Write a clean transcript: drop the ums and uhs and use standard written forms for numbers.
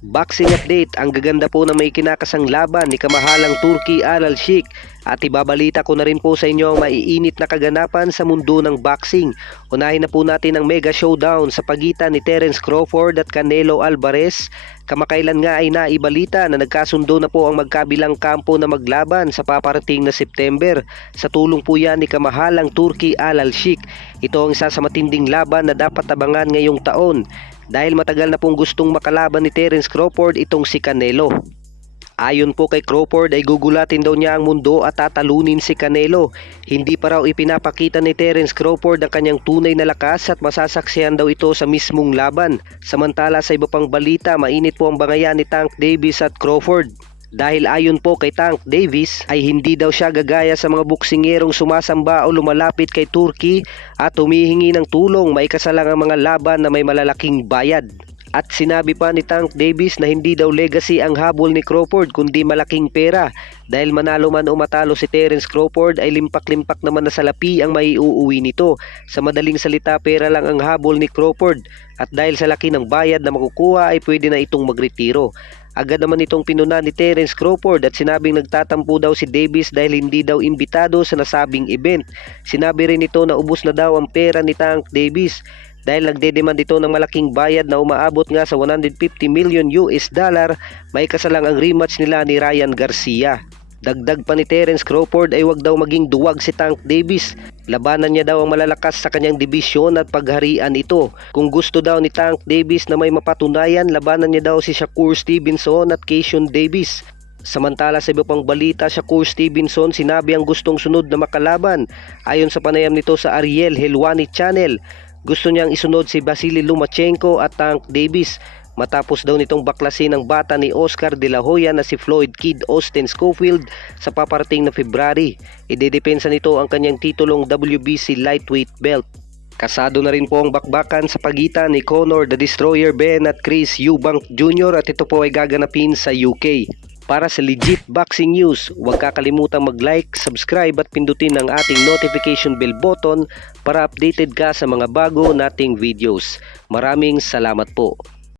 Boxing update, ang gaganda po na may kinakasang laban ni kamahalang Turki Al Sheikh at ibabalita ko na rin po sa inyo ang maiinit na kaganapan sa mundo ng boxing. Unahin na po natin ang mega showdown sa pagitan ni Terence Crawford at Canelo Alvarez. Kamakailan nga ay naibalita na nagkasundo na po ang magkabilang kampo na maglaban sa paparating na September. Sa tulong po yan ni kamahalang Turki Al Sheikh. Ito ang isa sa matinding laban na dapat abangan ngayong taon. Dahil matagal na pong gustong makalaban ni Terence Crawford itong si Canelo. Ayon po kay Crawford ay gugulatin daw niya ang mundo at tatalunin si Canelo. Hindi pa raw ipinapakita ni Terence Crawford ang kanyang tunay na lakas at masasaksihan daw ito sa mismong laban. Samantala sa iba pang balita, mainit po ang bangayan ni Tank Davis at Crawford. Dahil ayon po kay Tank Davis ay hindi daw siya gagaya sa mga boksingerong sumasamba o lumalapit kay Turki at humihingi ng tulong, maikasalang ang mga laban na may malalaking bayad. At sinabi pa ni Tank Davis na hindi daw legacy ang habol ni Crawford kundi malaking pera. Dahil manalo man o matalo si Terence Crawford ay limpak-limpak naman na salapi ang maiuuwi nito. Sa madaling salita, pera lang ang habol ni Crawford at dahil sa laki ng bayad na makukuha ay pwede na itong magretiro. Agad naman itong pinuna ni Terence Crawford at sinabing nagtatampo daw si Davis dahil hindi daw imbitado sa nasabing event. Sinabi rin ito na ubos na daw ang pera ni Tank Davis dahil nagdedemand ito ng malaking bayad na umaabot nga sa $150 million, may kasalang ang rematch nila ni Ryan Garcia. Dagdag pa ni Terence Crawford ay wag daw maging duwag si Tank Davis. Labanan niya daw ang malalakas sa kanyang dibisyon at pagharian ito. Kung gusto daw ni Tank Davis na may mapatunayan, labanan niya daw si Shakur Stevenson at Keishon Davis. Samantala sa iba pang balita, Shakur Stevenson sinabi ang gustong sunod na makalaban. Ayon sa panayam nito sa Ariel Helwani Channel, gusto niyang isunod si Vasily Lomachenko at Tank Davis. Matapos daw nitong baklasin ang bata ni Oscar De La Hoya na si Floyd Kid Austin Schofield sa paparating na February. Idedepensa nito ang kanyang titulong WBC lightweight belt. Kasado na rin po ang bakbakan sa pagitan ni Conor the Destroyer Ben at Chris Eubank Jr. at ito po ay gaganapin sa UK. Para sa legit boxing news, huwag kakalimutang mag-like, subscribe at pindutin ang ating notification bell button para updated ka sa mga bago nating videos. Maraming salamat po.